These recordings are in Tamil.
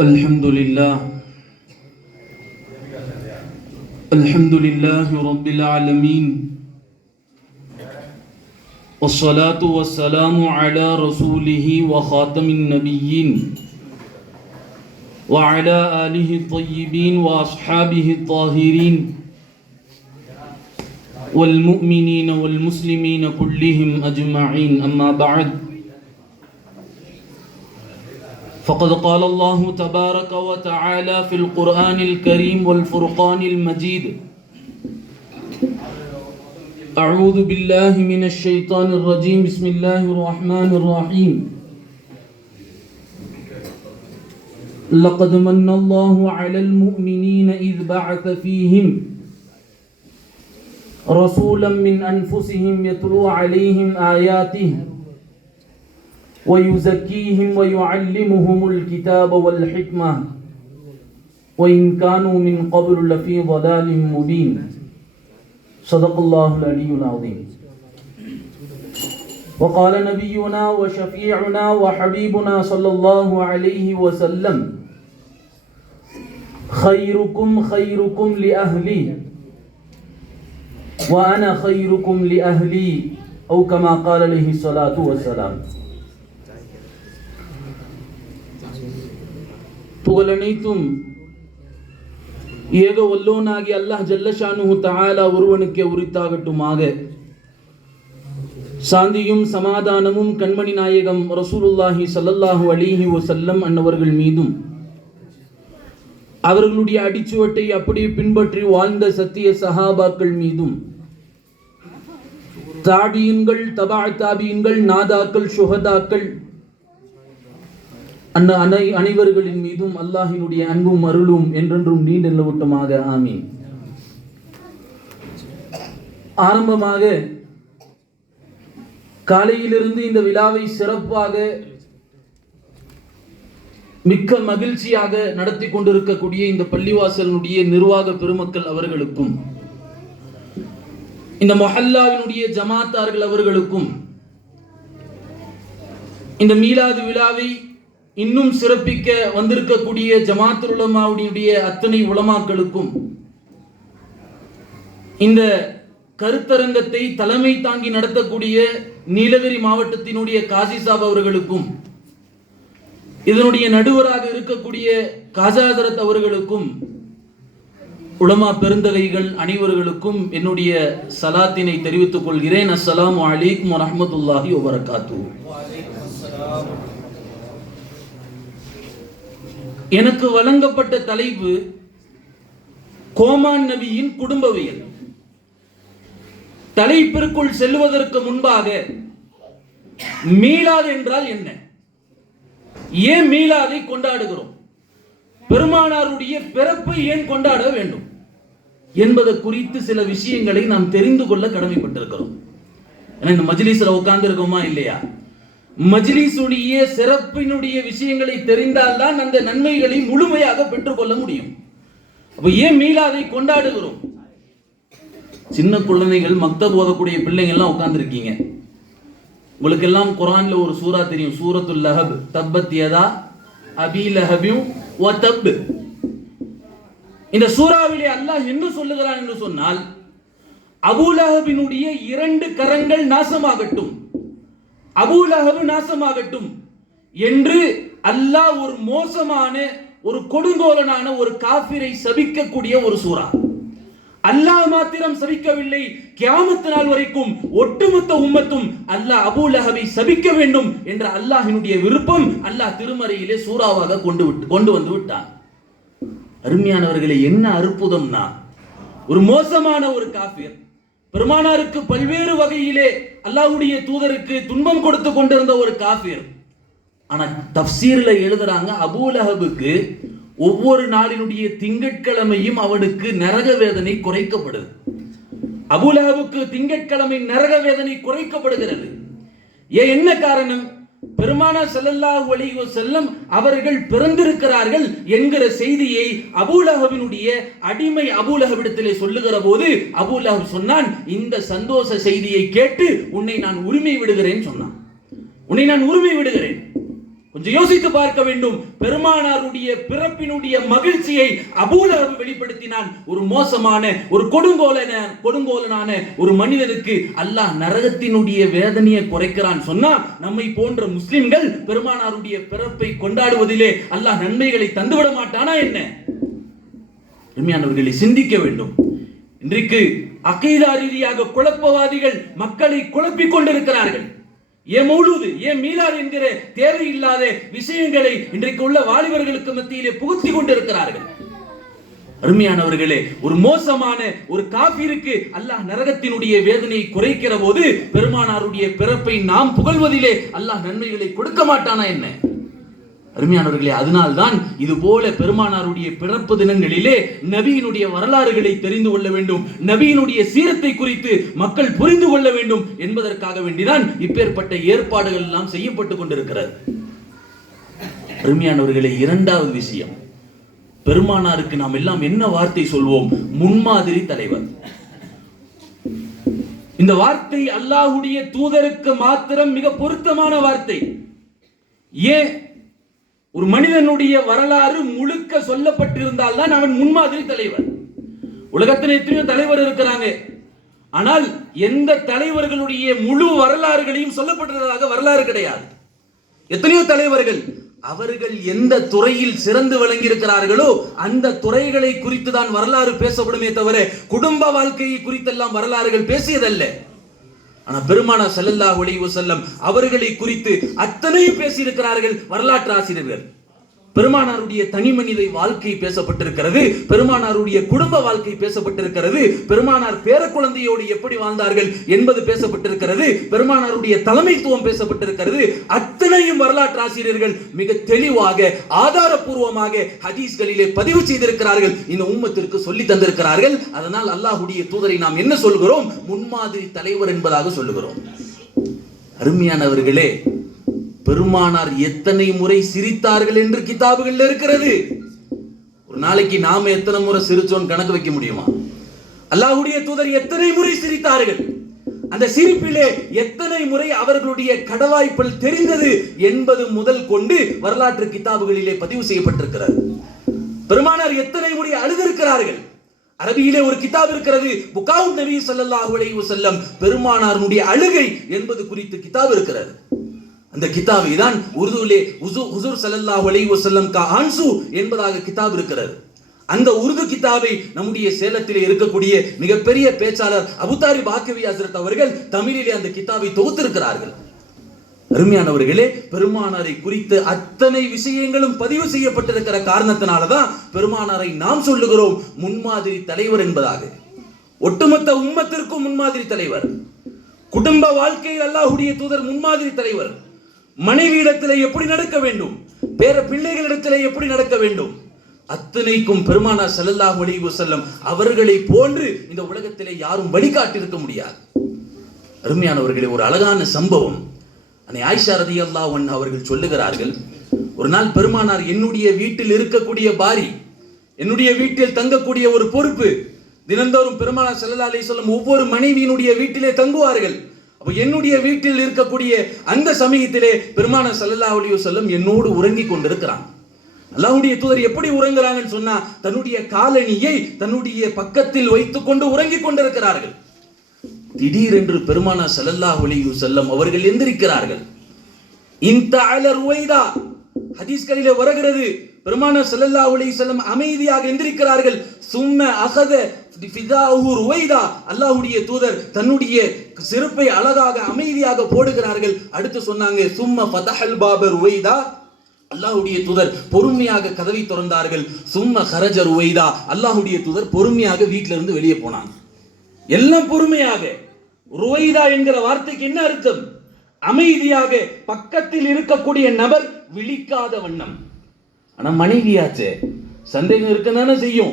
الحمد لله. الحمد لله رب العالمين. والصلاة والسلام على رسوله وخاتم النبيين وعلى آله الطيبين وأصحابه الطاهرين والمؤمنين والمسلمين كلهم أجمعين. أما بعد فقد قال الله تبارك وتعالى في القرآن الكريم والفرقان المجيد. أعوذ بالله من الشيطان الرجيم. بسم الله الرحمن الرحيم. لقد من الله على المؤمنين إذ بعث فيهم رسولا من أنفسهم يتلو عليهم آياته. ويزكيهم ويعلمهم الكتاب والحكمة. وإن كانوا من قبل لفي ضلال مبين. صدق الله العلي العظيم. وقال نبينا وشفيعنا وحبيبنا صلى الله عليه وسلم خيركم خيركم لأهلي وأنا خيركم لأهلي. أو كما قال عليه الصلاة والسلام. புகழனைத்தும் ஏக வல்லோனாகி அல்லாஹ் ஜல்லஷானு தஆலா ஒருவனுக்கே உரித்தாகட்டுமாக சாந்தியும் சமாதானமும் கண்மணி நாயகம் ரசூலுல்லாஹி சல்லல்லாஹு அலிஹி வசல்லம் அன்னவர்கள் மீதும் அவர்களுடைய அடிச்சுவட்டை அப்படியே பின்பற்றி வாழ்ந்த சத்திய சஹாபாக்கள் மீதும் தாபியன்கள் தபா தாபியன்கள் நாதாக்கள் சுகதாக்கள் அந்த அனை அனைவர்களின் மீதும் அல்லாஹினுடைய அன்பும் அருளும் என்றென்றும் நீண்ட நிலவட்டமாக ஆமீன். ஆரம்பமாக காலையிலிருந்து இந்த விழாவை சிறப்பாக மிக்க மகிழ்ச்சியாக நடத்தி கொண்டிருக்கக்கூடிய இந்த பள்ளிவாசலினுடைய நிர்வாக பெருமக்கள் அவர்களுக்கும் இந்த மொஹல்லாவினுடைய ஜமாத்தார்கள் அவர்களுக்கும் இந்த மீலாது விழாவை இன்னும் சிறப்பிக்க வந்திருக்கக்கூடிய ஜமாத்துல் உலமாவுடைய அத்தனை உலமாக்களுக்கும் இந்த கருத்தரங்கத்தை தலைமை தாங்கி நடத்தக்கூடிய நீலகிரி மாவட்டத்தினுடைய காசி சாப் அவர்களுக்கும் இதனுடைய நடுவராக இருக்கக்கூடிய காஜாதரத் அவர்களுக்கும் உலமா பெருந்தகைகள் அனைவர்களுக்கும் என்னுடைய சலாத்தினை தெரிவித்துக் கொள்கிறேன். அஸ்லாம் அலைக்கும் வரமத்துல்லாஹி வபரகாத்து எனக்கு வழங்கப்பட்ட தலைப்பு கோமான் நபியின் குடும்பவியல் தலைப்பிற்குள் செல்வதற்கு முன்பாக மீளாது என்றால் என்ன? ஏன் மீளாதை கொண்டாடுகிறோம்? பெருமானாருடைய பிறப்பை ஏன் கொண்டாட வேண்டும்? என்பது குறித்து சில விஷயங்களை நாம் தெரிந்து கொள்ள கடமைப்பட்டிருக்கிறோம். ஏன்னா இந்த மஜ்லிஸ்ல உட்கார்ந்து இருக்கோமா இல்லையா? மஜ்லிஸுடைய சிறப்பினுடைய விஷயங்களை தெரிந்தால்தான் அந்த நன்மைகளை முழுமையாக பெற்றுக்கொள்ள முடியும். அப்ப ஏன் மீளாதை கொண்டாடுகிறோம்? சின்ன குழந்தைகள் மக்த போதக்கூடிய பிள்ளைங்க எல்லாம் உட்கார்ந்துருக்கீங்க. உங்களுக்கு எல்லாம் குரான்ல ஒரு சூரா தெரியும். சூரத்துல் லஹப் தப்பத் யதா அபி லஹபியும் வ தப் இந்த சூறாவிலே அல்லாஹ் என்ன சொல்லுகிறான் என்று சொன்னால் அபுலஹபினுடைய இரண்டு கரங்கள் நாசமாகட்டும். அபூலகபு நாசமாகட்டும் என்று அல்லாஹ் ஒரு மோசமான ஒரு கொடுங்கோலனான ஒரு காபிரை சபிக்கக்கூடிய ஒரு சூறா. அல்லாஹ் மாத்திரம் சபிக்கவில்லை கியாமத்து நாள் வரைக்கும் ஒட்டுமொத்த உம்மத்தும் அல்லாஹ் அபூ லஹபை சபிக்க வேண்டும் என்ற அல்லாஹினுடைய விருப்பம் அல்லாஹ் திருமறையிலே சூறாவாக கொண்டு விட்டு கொண்டு வந்து விட்டான். அருமையானவர்களே என்ன அற்புதம்னா ஒரு மோசமான ஒரு காபிர் பெருமானாருக்கு பல்வேறு வகையிலே அல்லாஹுடைய தூதருக்கு துன்பம் கொடுத்து கொண்டிருந்த ஒரு காஃபியர் ஆனா தப்சீர்ல எழுதுறாங்க அபூலஹபுக்கு ஒவ்வொரு நாளினுடைய திங்கட்கிழமையும் அவனுக்கு நரக வேதனை குறைக்கப்படுது. அபுலஹபுக்கு திங்கட்கிழமை நரக வேதனை குறைக்கப்படுகிறது. ஏன் என்ன காரணம்? பெருமானா செல்லல்லா ஒளிவு செல்லம் அவர்கள் பிறந்திருக்கிறார்கள் என்கிற செய்தியை அபூலகவினுடைய அடிமை அபூலகவிடத்திலே சொல்லுகிற போது அபூலஹப் சொன்னான் இந்த சந்தோஷ செய்தியை கேட்டு உன்னை நான் உரிமை விடுகிறேன் சொன்னான். உன்னை நான் உரிமை விடுகிறேன். கொஞ்சம் யோசித்து பார்க்க வேண்டும். பெருமானாருடைய பிறப்பினுடைய மகிழ்ச்சியை அபூலகப் வெளிப்படுத்தினான். ஒரு மோசமான ஒரு கொடுங்கோலன கொடுங்கோலனான ஒரு மனிதனுக்கு அல்லாஹ் நரகத்தினுடைய வேதனையை குறைக்கிறான். சொன்னா நம்மை போன்ற முஸ்லிம்கள் பெருமானாருடைய பிறப்பை கொண்டாடுவதிலே அல்லாஹ் நன்மைகளை தந்துவிட மாட்டானா என்ன? அருமையானவர்களை சிந்திக்க வேண்டும். இன்றைக்கு அகைதா ரீதியாக குழப்பவாதிகள் மக்களை குழப்பிக் கொண்டிருக்கிறார்கள். ஏன் மௌலூது ஏன் மீலாது என்கிற தேவையில்லாத விஷயங்களை இன்றைக்கு உள்ள வாலிபர்களுக்கு மத்தியிலே புகுத்தி கொண்டிருக்கிறார்கள். அருமையானவர்களே ஒரு மோசமான ஒரு காபிருக்கு அல்லாஹ் நரகத்தினுடைய வேதனையை குறைக்கிற போது பெருமானாருடைய பிறப்பை நாம் புகழ்வதிலே அல்லாஹ் நன்மைகளை கொடுக்க மாட்டானா என்ன? அருமையானவர்களே அதனால்தான் இது போல பெருமானாருடைய பிறப்பு தினங்களிலே நபியினுடைய வரலாறுகளை தெரிந்து கொள்ள வேண்டும் நபியினுடைய சீரத்தை குறித்து மக்கள் புரிந்து கொள்ள வேண்டும் என்பதற்காக வேண்டிதான் இப்பேற்பட்ட ஏற்பாடுகள் எல்லாம் செய்யப்பட்டு கொண்டிருக்கிறது. அருமையானவர்களே இரண்டாவது விஷயம் பெருமானாருக்கு நாம் எல்லாம் என்ன வார்த்தை சொல்வோம்? முன்மாதிரி தலைவர். இந்த வார்த்தை அல்லாஹுடைய தூதருக்கு மாத்திரம் மிக பொருத்தமான வார்த்தை. ஏன்? ஒரு மனிதனுடைய வரலாறு முழுக்க சொல்லப்பட்டிருந்தால் தான் அவன் முன்மாதிரி தலைவர். உலகத்தில் எத்தனையோ தலைவர் இருக்கிறாங்க. ஆனால் எந்த தலைவர்களுடைய முழு வரலாறுகளையும் சொல்லப்பட்டிருந்ததாக வரலாறு கிடையாது. எத்தனையோ தலைவர்கள் அவர்கள் எந்த துறையில் சிறந்து விளங்கியிருக்கிறார்களோ அந்த துறைகளை குறித்து தான் வரலாறு பேசப்படுமே தவிர குடும்ப வாழ்க்கையை குறித்தெல்லாம் வரலாறுகள் பேசியதல்ல. ஆனா பெருமானா செல்லல்லா ஒளிவு செல்லம் அவர்களை குறித்து அத்தனையும் பேசியிருக்கிறார்கள் வரலாற்று ஆசிரியர்கள். பெருமானாருடைய தனி மனித வாழ்க்கை பேசப்பட்டிருக்கிறது பெருமானாருடைய குடும்ப வாழ்க்கை பேசப்பட்டிருக்கிறது பெருமானார் பேர குழந்தையோடு எப்படி வாழ்ந்தார்கள் என்பது பேசப்பட்டிருக்கிறது பெருமானாருடைய தலைமைத்துவம் பேசப்பட்டிருக்கிறது. அத்தனையும் வரலாற்று ஆசிரியர்கள் மிக தெளிவாக ஆதாரபூர்வமாக ஹதீஸ்களிலே பதிவு செய்திருக்கிறார்கள். இந்த உம்மத்திற்கு சொல்லி தந்திருக்கிறார்கள். அதனால் அல்லாஹுடைய தூதரை நாம் என்ன சொல்கிறோம்? முன்மாதிரி தலைவர் என்பதாக சொல்லுகிறோம். அருமையானவர்களே பெருமானார் எத்தனை முறை சிரித்தார்கள் என்று கிதாபுகள் இருக்கிறது. ஒரு நாளைக்கு நாம எத்தனை முறை சிரிச்சோம் கணக்கு வைக்க முடியுமா? அல்லாஹுடைய தூதர் எத்தனை முறை சிரித்தார்கள்? அந்த சிரிப்பிலே எத்தனை முறை அவர்களுடைய கடவாய்ப்பல் தெரிந்தது என்பது முதல் கொண்டு வரலாற்று கிதாபுகளிலே பதிவு செய்யப்பட்டிருக்கிறது. பெருமானார் எத்தனை முறை அழுதிருக்கிறார்கள்? அரபியிலே ஒரு கிதாப் இருக்கிறது. புகாவு நபி சல்லாஹு அலைஹி வஸல்லம் பெருமானாருடைய அழுகை என்பது குறித்து கிதாப் இருக்கிறது. அந்த கிதாபு இதான் உருதுவிலே ஹுசூர் ஸல்லல்லாஹு அலைஹி வஸல்லம் கா ஆன்சு என்பதாக கிதாப் இருக்கிறது. அந்த உருது கிதாபை நம்முடைய சேலத்திலே இருக்கக்கூடிய மிகப்பெரிய பேச்சாளர் அபுதாரி பாக்கவி ஹசரத் அவர்கள் தமிழிலே அந்த கிதாபை தொகுத்திருக்கிறார்கள். அருமையானவர்களே பெருமானாரை குறித்து அத்தனை விஷயங்களும் பதிவு செய்யப்பட்டிருக்கிற காரணத்தினாலதான் பெருமானாரை நாம் சொல்லுகிறோம் முன்மாதிரி தலைவர் என்பதாக. ஒட்டுமொத்த உம்மத்திற்கும் முன்மாதிரி தலைவர். குடும்ப வாழ்க்கையில் அல்லாஹுடைய தூதர் முன்மாதிரி தலைவர். மனைவியிடத்திலே எப்படி நடக்க வேண்டும்? பேர பிள்ளைகளிடத்திலே எப்படி நடக்க வேண்டும்? அத்தனைக்கும் பெருமானார் செல்லல்லா வழிவு செல்லும் அவர்களை போன்று இந்த உலகத்திலே யாரும் வழிகாட்டியிருக்க முடியாது. அருமையானவர்களே ஒரு அழகான சம்பவம். அன்னை ஆயிஷா ரதி அல்லா ஒன் அவர்கள் சொல்லுகிறார்கள் ஒரு நாள் பெருமானார் என்னுடைய வீட்டில் இருக்கக்கூடிய பாரி என்னுடைய வீட்டில் தங்கக்கூடிய ஒரு பொறுப்பு தினந்தோறும் பெருமானார் செல்லல்லா அலி சொல்லும் ஒவ்வொரு மனைவியினுடைய வீட்டிலே தங்குவார்கள். அப்போ என்னுடைய வீட்டில் இருக்கக்கூடிய அந்த சமயத்திலே பெருமான ஸல்லல்லாஹு அலியூ செல்லம் என்னோடு உறங்கிக் கொண்டிருக்கிறான். அல்லாவுடைய தூதர் எப்படி உறங்குறாங்கன்னு சொன்னா தன்னுடைய காலணியை தன்னுடைய பக்கத்தில் வைத்துக்கொண்டு உறங்கிக் கொண்டிருக்கிறார்கள். திடீரென்று பெருமானா ஸல்லல்லாஹு அலைஹி செல்லம் அவர்கள் எந்திரிக்கிறார்கள். இந்த அல ருவைதா ஹதீஸ்களிலே வருகிறது பெருமான செல்லல்லா உலகி செல்லம் அமைதியாக எந்திரிக்கிறார்கள். சும்ம அகத ஃபிதா ருவைதா தூதர் தன்னுடைய செருப்பை அழகாக அமைதியாக போடுகிறார்கள். அடுத்து சொன்னாங்க சும்ம ஃபதஹல் பாபர் உவைதா அல்லாஹுடைய தூதர் பொறுமையாக கதவை திறந்தார்கள். சும்ம ஹரஜர் உவைதா அல்லாஹுடைய தூதர் பொறுமையாக வீட்டிலிருந்து வெளியே போனாங்க எல்லாம் பொறுமையாக. ருவைதா என்கிற வார்த்தைக்கு என்ன அர்த்தம்? அமைதியாக பக்கத்தில் இருக்கக்கூடிய நபர் விழிக்காத வண்ணம். ஆனால் மனைவியாச்சே சந்தேகம் இருக்க தானே செய்யும்.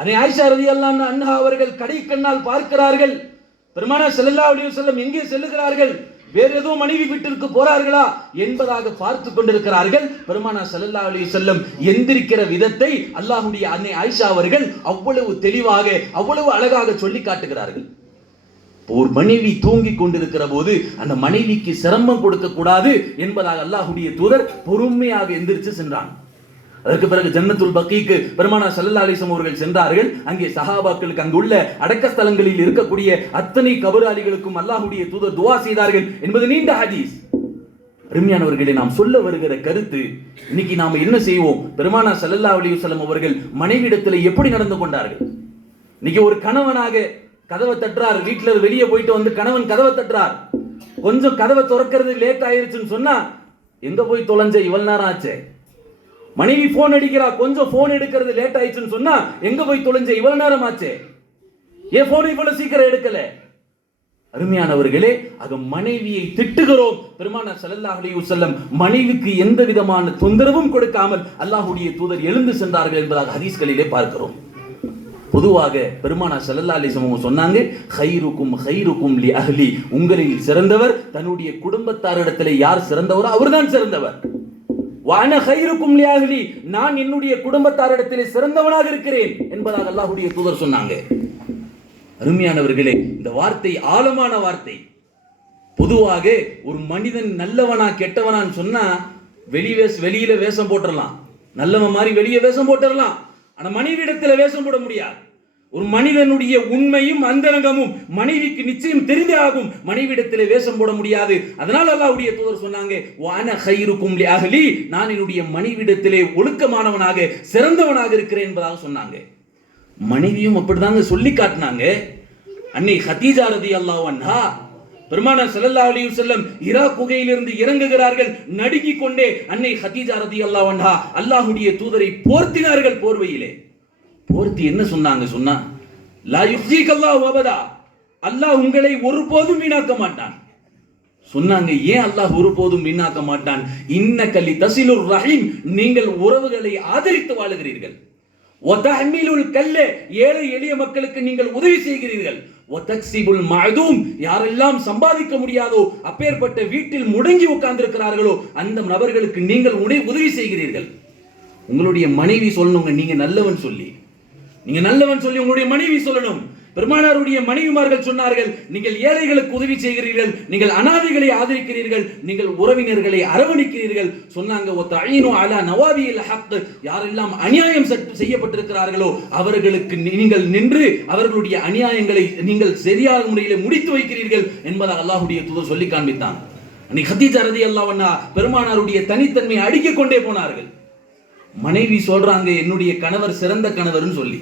அதை ஆயிஷா ரதி அன்ஹா அவர்கள் கடை கண்ணால் பார்க்கிறார்கள். பெருமானா ஸல்லல்லாஹு அப்படின்னு செல்லும் எங்கே செல்லுகிறார்கள்? வேற ஏதோ மனைவி வீட்டிற்கு போறார்களா என்பதாக பார்த்து கொண்டிருக்கிறார்கள். பெருமானா ஸல்லல்லாஹு அலி வஸல்லம் எந்திரிக்கிற விதத்தை அல்லாஹுடைய அன்னை ஆயிஷா அவர்கள் அவ்வளவு தெளிவாக அவ்வளவு அழகாக சொல்லி காட்டுகிறார்கள். ஒரு மனைவி தூங்கி கொண்டிருக்கிற போது அந்த மனைவிக்கு சிரமம் கொடுக்க கூடாது என்பதாக அல்லாஹுடைய தூதர் பொறுமையாக எந்திரிச்சு சென்றான். அதற்கு பிறகு ஜன்னத்துல் பக்கீக்கு பெருமானா சல்லல்லா அலிசம் அவர்கள் சென்றார்கள். அங்கே சஹாபாக்களுக்கு அங்குள்ள அடக்க ஸ்தலங்களில் இருக்கக்கூடிய அத்தனை கபராளிகளுக்கும் அல்லாஹுடைய தூதர் துவா செய்தார்கள் என்பது நீண்ட ஹதீஸ். அருமையானவர்களை நாம் சொல்ல வருகிற கருத்து இன்னைக்கு நாம என்ன செய்வோம்? பெருமானா சல்லல்லா அலிவசல்லம் அவர்கள் மனைவிடத்தில் எப்படி நடந்து கொண்டார்கள்? இன்னைக்கு ஒரு கணவனாக கதவை தட்டுறார் வீட்டில் வெளியே போயிட்டு வந்து கணவன் கதவை தட்டுறார். கொஞ்சம் கதவை திறக்கிறது லேட் ஆயிருச்சுன்னு சொன்னா எங்க போய் தொலைஞ்ச? இவ்வளவு நேரம் ஆச்சே. மனைவி போன் அடிக்கிறா கொஞ்சம் போன் எடுக்கிறது லேட் ஆயிடுச்சுன்னு சொன்னா எங்க போய் தொலைஞ்ச? இவ்வளவு நேரம் ஆச்சு ஏன் போன் இவ்வளவு சீக்கிரம் எடுக்கல? அருமையானவர்களே அது மனைவியை திட்டுகிறோம். பெருமான ஸல்லல்லாஹு அலி வஸல்லம் மனைவிக்கு எந்த விதமான தொந்தரவும் கொடுக்காமல் அல்லாஹுடைய தூதர் எழுந்து சென்றார்கள் என்பதாக ஹதீஸ்களிலே பார்க்கிறோம். பொதுவாக பெருமானா ஸல்லல்லாஹு அலைஹி சொன்னாங்க ஹைருக்கும் ஹைருக்கும் லி அஹ்லி. உங்களில் சிறந்தவர் தன்னுடைய குடும்பத்தாரிடத்தில் யார் சிறந்தவரோ அவர்தான் சிறந்தவர். வான ஹைருக்கும் லி நான் என்னுடைய குடும்பத்தாரிடத்திலே சிறந்தவனாக இருக்கிறேன் என்பதாக அல்லாஹுடைய தூதர் சொன்னாங்க. அருமையானவர்களே இந்த வார்த்தை ஆழமான வார்த்தை. பொதுவாக ஒரு மனிதன் நல்லவனா கெட்டவனான்னு சொன்னா வெளி வேஷ வெளியில வேஷம் போட்டுடலாம் நல்லவன் மாதிரி வெளியே வேஷம் போட்டுடலாம் ஆனா மனைவியிடத்துல வேஷம் போட முடியாது. ஒரு மனிதனுடைய உண்மையும் அந்தரங்கமும் மனைவிக்கு நிச்சயம் தெரிந்தே ஆகும் மனைவிடத்தில் வேஷம் போட முடியாது. அதனால் அல்லாவுடைய தூதர் சொன்னாங்க வான ஹைருக்கும் அகலி நான் என்னுடைய மனைவிடத்திலே ஒழுக்கமானவனாக சிறந்தவனாக இருக்கிறேன் என்பதாக சொன்னாங்க. மனைவியும் அப்படிதாங்க சொல்லி காட்டினாங்க. அன்னை ஹதீஜா ரதி அல்லாஹ் அன்ஹா பெருமானார் ஸல்லல்லாஹு அலைஹி இரா குகையிலிருந்து இறங்குகிறார்கள். நடுங்கிக் கொண்டே அன்னை ஹதீஜா ரதி அல்லாஹ் அன்ஹா தூதரை போர்த்தினார்கள் போர்வையிலே. போர்த்தி என்ன சொன்னாங்க சொன்னா லா யுக்ஸீக் அல்லாஹ் அபதா. அல்லாஹ் உங்களை ஒருபோதும் வீணாக்க மாட்டான். சொன்னாங்க ஏன் அல்லாஹ் ஒருபோதும் வீணாக்க மாட்டான்? இன்ன கல்லி தசிலுர் ரஹீம் நீங்கள் உறவுகளை ஆதரித்து வாழுகிறீர்கள். ஒத்தஹ்மிலுல் கல்ல ஏழை எளிய மக்களுக்கு நீங்கள் உதவி செய்கிறீர்கள். ஒதக்சிபுல் மதும் யாரெல்லாம் சம்பாதிக்க முடியாதோ அப்பேற்பட்ட வீட்டில் முடங்கி உட்கார்ந்திருக்கிறார்களோ அந்த நபர்களுக்கு நீங்கள் உடை உதவி செய்கிறீர்கள். உங்களுடைய மனைவி சொல்லணுங்க நீங்க நல்லவன் சொல்லி. நீங்க நல்லவன் சொல்லி உங்களுடைய மனைவி சொல்லணும். பெருமானாருடைய மனைவிமார்கள் சொன்னார்கள் நீங்கள் ஏழைகளுக்கு உதவி செய்கிறீர்கள் நீங்கள் அனாதைகளை ஆதரிக்கிறீர்கள் நீங்கள் உறவினர்களை அரவணிக்கிறீர்கள். சொன்னாங்க ஒத்த அழினோ அலா நவாபியில் ஹக். யாரெல்லாம் அநியாயம் செய்யப்பட்டிருக்கிறார்களோ அவர்களுக்கு நீங்கள் நின்று அவர்களுடைய அநியாயங்களை நீங்கள் சரியான முறையில் முடித்து வைக்கிறீர்கள் என்பதை அல்லாஹுடைய தூதர் சொல்லி காண்பித்தான். அன்னைக்கு ஹதீஜா ரதி அல்லாஹ்வன்னா பெருமானாருடைய தனித்தன்மையை அடிக்க கொண்டே போனார்கள். மனைவி சொல்றாங்க என்னுடைய கணவர் சிறந்த கணவர்னு சொல்லி.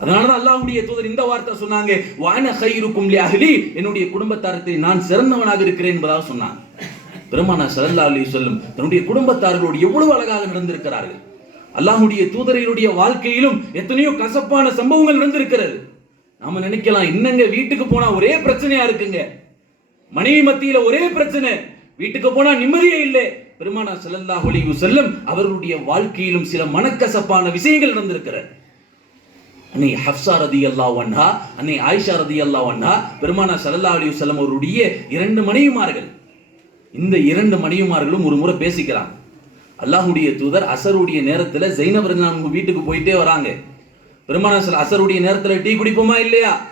அதனாலதான் அல்லாஹ்வுடைய தூதர் இந்த வார்த்தை சொன்னாங்க வான ஹைருக்கும் லி என்னுடைய குடும்பத்தாரத்தை நான் சிறந்தவனாக இருக்கிறேன் என்பதாக சொன்னான் பெருமானா ஸல்லல்லாஹு அலி சொல்லும் தன்னுடைய குடும்பத்தார்களோடு எவ்வளவு அழகாக நடந்திருக்கிறார்கள். அல்லாஹுடைய தூதரையுடைய வாழ்க்கையிலும் எத்தனையோ கசப்பான சம்பவங்கள் நடந்திருக்கிறது. நாம நினைக்கலாம் என்னங்க வீட்டுக்கு போனா ஒரே பிரச்சனையா இருக்குங்க. மனைவி மத்தியில ஒரே பிரச்சனை. வீட்டுக்கு போனா நிம்மதியே இல்லை. பெருமானா ஸல்லல்லாஹு அலைஹி செல்லும் அவர்களுடைய வாழ்க்கையிலும் சில மனக்கசப்பான விஷயங்கள் நடந்திருக்கிறது. அன்னை ஹப்சா ரதி அல்லா ஒன்னா அன்னை ஆயிஷா ரதி அல்லா ஒன்னா பெருமானா ஸல்லல்லாஹு அலி வல்லம் அவருடைய இரண்டு மனைவிமார்கள். இந்த இரண்டு மனைவிமார்களும் ஒரு முறை பேசிக்கிறாங்க. அல்லாஹ்வுடைய தூதர் அசருடைய நேரத்தில் ஜைனப் அவங்க வீட்டுக்கு போயிட்டே வராங்க. பெருமானா ஸல்ல- அசருடைய நேரத்தில் டீ குடிப்போமா இல்லையா?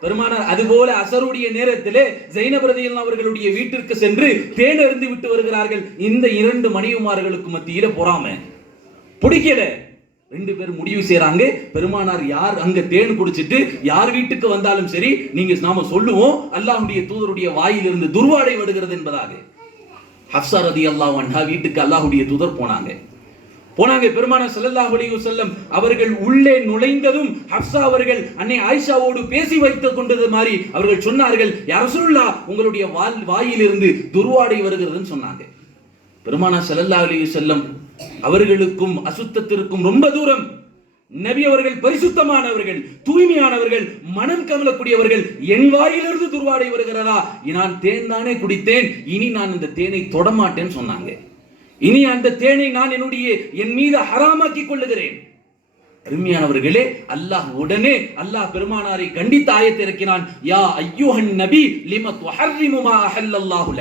பெருமானார் அதுபோல அசருடைய நேரத்திலே ஜைனப் அவர்களுடைய வீட்டிற்கு சென்று தேன் அருந்து விட்டு வருகிறார்கள். இந்த இரண்டு மனைவிமார்களுக்கு மத்தியில பொறாமை. பிடிக்கல. ரெண்டு பேரும் முடிவு செய்கிறாங்க பெருமானார் யார்? அங்கே தேன் குடிச்சிட்டு யார் வீட்டுக்கு வந்தாலும் சரி நீங்கள் நாம சொல்லுவோம். அல்லாஹ்வுடைய தூதருடைய வாயிலிருந்து துர்வாடை வருகிறது என்பதாக. ஹப்சா ரதி அல்லாஹ் அன்ஹா வீட்டுக்கு அல்லாஹுடைய தூதர் போனாங்க. போனாங்க. பெருமானார் ஸல்லல்லாஹு அலைஹி வஸல்லம் அவர்கள் உள்ளே நுழைந்ததும் ஹப்சா அவர்கள் அன்னை ஆயிஷாவோடு பேசி வைத்துக் கொண்டது மாதிரி அவர்கள் சொன்னார்கள் யார் சொல்லா உங்களுடைய வால் வாயிலிருந்து துர்வாடை வருகிறதுன்னு சொன்னாங்க. பெருமானா ஸல்லல்லாஹு அலைஹி வஸல்லம் அவர்களுக்கும் அசுத்தத்திற்கும் ரொம்ப தூரம். நபி அவர்கள் பரிசுத்தமானவர்கள் தூய்மையானவர்கள் மனம் கமலக்கூடியவர்கள் என் வாயிலிருந்து துர்வாடை வருகிறதா? நான் தேன் தானே குடித்தேன் இனி நான் இந்த தேனை தொடமாட்டேன்னு சொன்னாங்க. இனி அந்த தேனை நான் என்னுடைய என் மீது ஹராமாக்கி கொள்ளுகிறேன். அருமையானவர்களே அல்லாஹ் உடனே அல்லாஹ் பெருமானாரை கண்டித்து ஆயத்தை இறக்கினான். யா ஐயோஹன் நபி லிம துஹர்ரிமு அஹல்லல்லாஹுல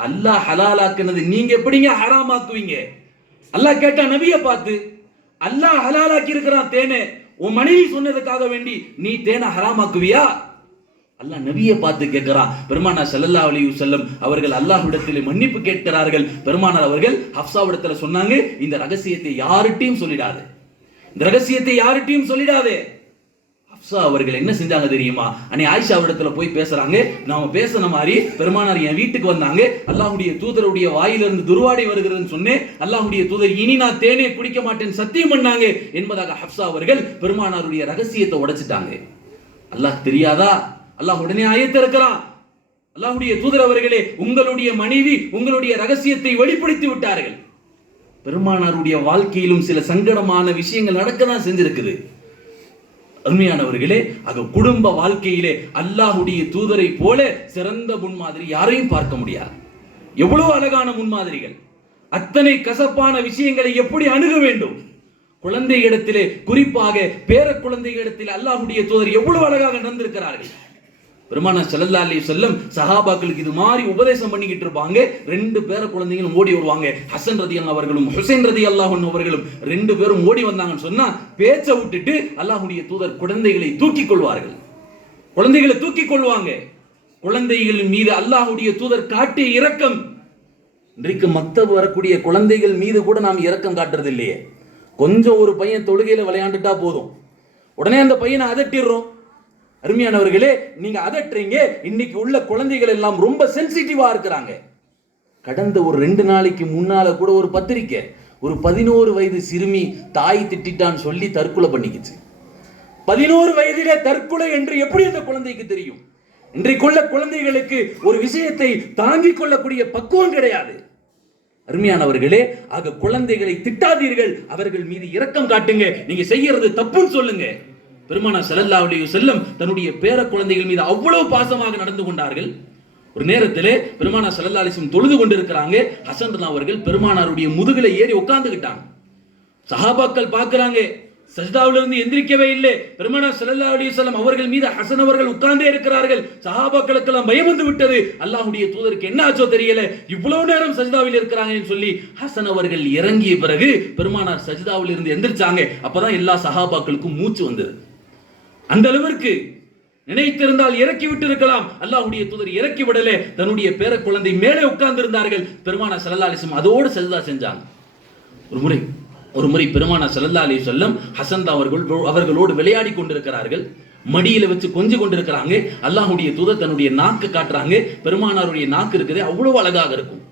அல்லாஹ் ஹலாலாக்குனது நீங்க எப்படிங்க ஹராமாக்குவீங்க? அல்லாஹ் கேட்டா நபியை பார்த்து அல்லாஹ் ஹலாலாக்கி இருக்கிறான் தேனே உன் மனைவி சொன்னதுக்காக வேண்டி நீ தேனை ஹராமாக்குவியா? அல்லாஹ் நபியை பார்த்து கேட்கிறான். பெருமானா ஸல்லல்லாஹு அலி செல்லம் அவர்கள் அல்லாஹ்விடத்தில் மன்னிப்பு கேட்கிறார்கள். பெருமானார் அவர்கள் ஹப்சாவிடத்தில் சொன்னாங்க இந்த ரகசியத்தை யார்கிட்டயும் சொல்லிடாது. இந்த ரகசியத்தை யார்கிட்டயும் சொல்லிடாதே. ஸோ அவர்கள் என்ன செஞ்சாங்க தெரியுமா? அன்னை ஆயிஷா இடத்துல போய் பேசுறாங்க. நாம பேசின மாதிரி பெருமானார் என் வீட்டுக்கு வந்தாங்க. அல்லாஹுடைய தூதருடைய வாயிலிருந்து துருவாடி வருகிறதுன்னு சொன்னேன். அல்லாஹுடைய தூதர் இனி நான் தேனே குடிக்க மாட்டேன் சத்தியம் பண்ணாங்க என்பதாக ஹப்சா அவர்கள் பெருமானாருடைய ரகசியத்தை உடைச்சிட்டாங்க. அல்லாஹ் தெரியாதா? அல்லாஹ் உடனே ஆயத்திருக்கிறான் அல்லாஹுடைய தூதர் அவர்களே உங்களுடைய மனைவி உங்களுடைய ரகசியத்தை வெளிப்படுத்தி விட்டார்கள். பெருமானாருடைய வாழ்க்கையிலும் சில சங்கடமான விஷயங்கள் நடக்க தான் செஞ்சிருக்குது. அருமையானவர்களே ஆக குடும்ப வாழ்க்கையிலே அல்லாஹுடைய தூதரை போல சிறந்த முன்மாதிரி யாரையும் பார்க்க முடியாது. எவ்வளவு அழகான முன்மாதிரிகள். அத்தனை கசப்பான விஷயங்களை எப்படி அணுக வேண்டும்? குழந்தை இடத்திலே குறிப்பாக பேர குழந்தை இடத்தில் அல்லாஹுடைய தூதர் எவ்வளவு அழகாக நடந்திருக்கிறார்கள். பெருமானா செல்லல்லா அலி செல்லம் சஹாபாக்களுக்கு இது மாதிரி உபதேசம் பண்ணிக்கிட்டு இருப்பாங்க. ரெண்டு பேர குழந்தைகளும் ஓடி வருவாங்க. ஹசன் ரதியல்லாஹு அவர்களும் ஹுசைன் ரதி அல்லாஹன் அவர்களும் ரெண்டு பேரும் ஓடி வந்தாங்கன்னு சொன்னா பேச்சை விட்டுட்டு அல்லாஹுடைய தூதர் குழந்தைகளை தூக்கிக் கொள்வார்கள். குழந்தைகளை தூக்கி கொள்வாங்க. குழந்தைகள் மீது அல்லாஹுடைய தூதர் காட்டிய இரக்கம். இன்றைக்கு மக்தப் வரக்கூடிய குழந்தைகள் மீது கூட நாம் இரக்கம் காட்டுறது இல்லையே கொஞ்சம் ஒரு பையன் தொழுகையில விளையாண்டுட்டா போதும். உடனே அந்த பையனை அதட்டிடுறோம். அருமையானவர்களே நீங்க அதட்டுறீங்க. இன்னைக்கு உள்ள குழந்தைகள் எல்லாம் ரொம்ப சென்சிட்டிவா இருக்கிறாங்க. கடந்த ஒரு ரெண்டு நாளைக்கு முன்னால கூட ஒரு பத்திரிக்கை ஒரு பதினோரு வயது சிறுமி தாய் திட்டான்னு சொல்லி தற்கொலை பண்ணிக்கிச்சு. பதினோரு வயதிலே தற்கொலை என்று எப்படி அந்த குழந்தைக்கு தெரியும்? இன்றைக்குள்ள குழந்தைகளுக்கு ஒரு விஷயத்தை தாங்கிக் கொள்ளக்கூடிய பக்குவம் கிடையாது. அருமையானவர்களே ஆக குழந்தைகளை திட்டாதீர்கள். அவர்கள் மீது இரக்கம் காட்டுங்க. நீங்க செய்யறது தப்புன்னு சொல்லுங்க. பெருமானா ஸல்லல்லாஹு அலி செல்லம் தன்னுடைய பேர குழந்தைகள் மீது அவ்வளவு பாசமாக நடந்து கொண்டார்கள். ஒரு நேரத்திலே பெருமானா ஸல்லல்லாஹு அலிசம் தொழுது கொண்டிருக்கிறாங்க. ஹசன் அவர்கள் பெருமானாருடைய முதுகில ஏறி உட்கார்ந்துகிட்டாங்க. சஹாபாக்கள் பார்க்கறாங்க. சஜிதாவிலிருந்து இருந்து எந்திரிக்கவே இல்லை. பெருமானா ஸல்லல்லாஹு அலி வஸல்லம் அவர்கள் மீது ஹசன் அவர்கள் உட்கார்ந்தே இருக்கிறார்கள். சஹாபாக்களுக்கெல்லாம் பயம் வந்து விட்டது. அல்லாஹுடைய தூதருக்கு என்ன ஆச்சோ தெரியல. இவ்வளவு நேரம் சஜிதாவில் இருக்கிறாங்கன்னு சொல்லி ஹசன் அவர்கள் இறங்கிய பிறகு பெருமானார் சஜ்தாவில் இருந்து எந்திரிச்சாங்க. அப்பதான் எல்லா சஹாபாக்களுக்கும் மூச்சு வந்தது. அந்த அளவிற்கு நினைத்திருந்தால் இறக்கி விட்டு இருக்கலாம் அல்லாஹுடைய தூதர் இறக்கி விடலே. தன்னுடைய பேர குழந்தை மேலே உட்கார்ந்து இருந்தார்கள் பெருமானா ஸல்லல்லாஹு அதோடு சஜ்தா செஞ்சாங்க. ஒரு முறை ஒரு முறை பெருமானா ஸல்லல்லாஹு அலி சொல்லம் ஹசன் அவர்கள் அவர்களோடு விளையாடி கொண்டிருக்கிறார்கள். மடியில வச்சு கொஞ்சம் கொண்டிருக்கிறாங்க. அல்லாஹுடைய தூதர் தன்னுடைய நாக்கு காட்டுறாங்க. பெருமானாருடைய நாக்கு இருக்குது. அவ்வளவு அழகாக இருக்கும்.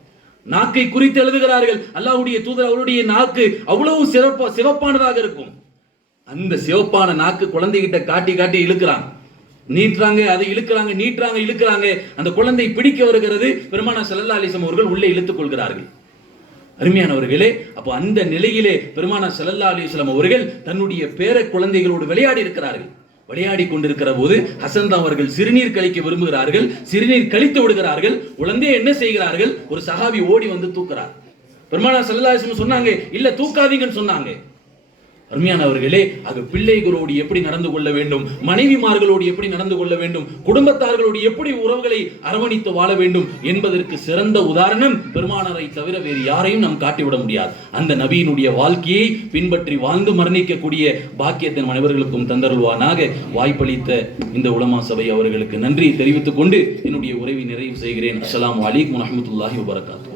நாக்கை குறித்து எழுதுகிறார்கள். அல்லாஹுடைய தூதர் அவருடைய நாக்கு அவ்வளவு சிறப்பா சிவப்பானதாக இருக்கும். அந்த சிவப்பான நாக்கு குழந்தைகிட்ட காட்டி காட்டி இழுக்கிறான். நீட்டுறாங்க அதை இழுக்கிறாங்க நீட்டுறாங்க இழுக்கிறாங்க. அந்த குழந்தை பிடிக்க வருகிறது. பெருமானா ஸல்லல்லாஹு அலிசம் அவர்கள் உள்ளே இழுத்துக் கொள்கிறார்கள். அருமையானவர்களே அப்போ அந்த நிலையிலே பெருமானா ஸல்லல்லாஹு அலிஸ்லாம் அவர்கள் தன்னுடைய பேர குழந்தைகளோடு விளையாடி இருக்கிறார்கள். விளையாடி கொண்டிருக்கிற போது ஹசன் அவர்கள் சிறுநீர் கழிக்க விரும்புகிறார்கள். சிறுநீர் கழித்து விடுகிறார்கள். குழந்தையே என்ன செய்கிறார்கள்? ஒரு சகாவி ஓடி வந்து தூக்குறார். பெருமானா ஸல்லல்லாஹு அலைஹி சொன்னாங்க இல்ல தூக்காதீங்கன்னு சொன்னாங்க. அருமையானவர்களே அது பிள்ளைகளோடு எப்படி நடந்து கொள்ள வேண்டும்? மனைவிமார்களோடு எப்படி நடந்து கொள்ள வேண்டும்? குடும்பத்தார்களோடு எப்படி உறவுகளை அரவணைத்து வாழ வேண்டும் என்பதற்கு சிறந்த உதாரணம் பெருமானாரை தவிர வேறு யாரையும் நாம் காட்டிவிட முடியாது. அந்த நபியினுடைய வாழ்க்கையை பின்பற்றி வாழ்ந்து மரணிக்கக்கூடிய பாக்கியத்தின் அனைவர்களுக்கும் தந்தருள்வானாக. வாய்ப்பளித்த இந்த உலமா சபை அவர்களுக்கு நன்றி தெரிவித்துக் கொண்டு என்னுடைய உறவை நிறைவு செய்கிறேன். அஸ்லாம் அலைக்கும் வரஹ்மத்துல்லாஹி வபரகாத்து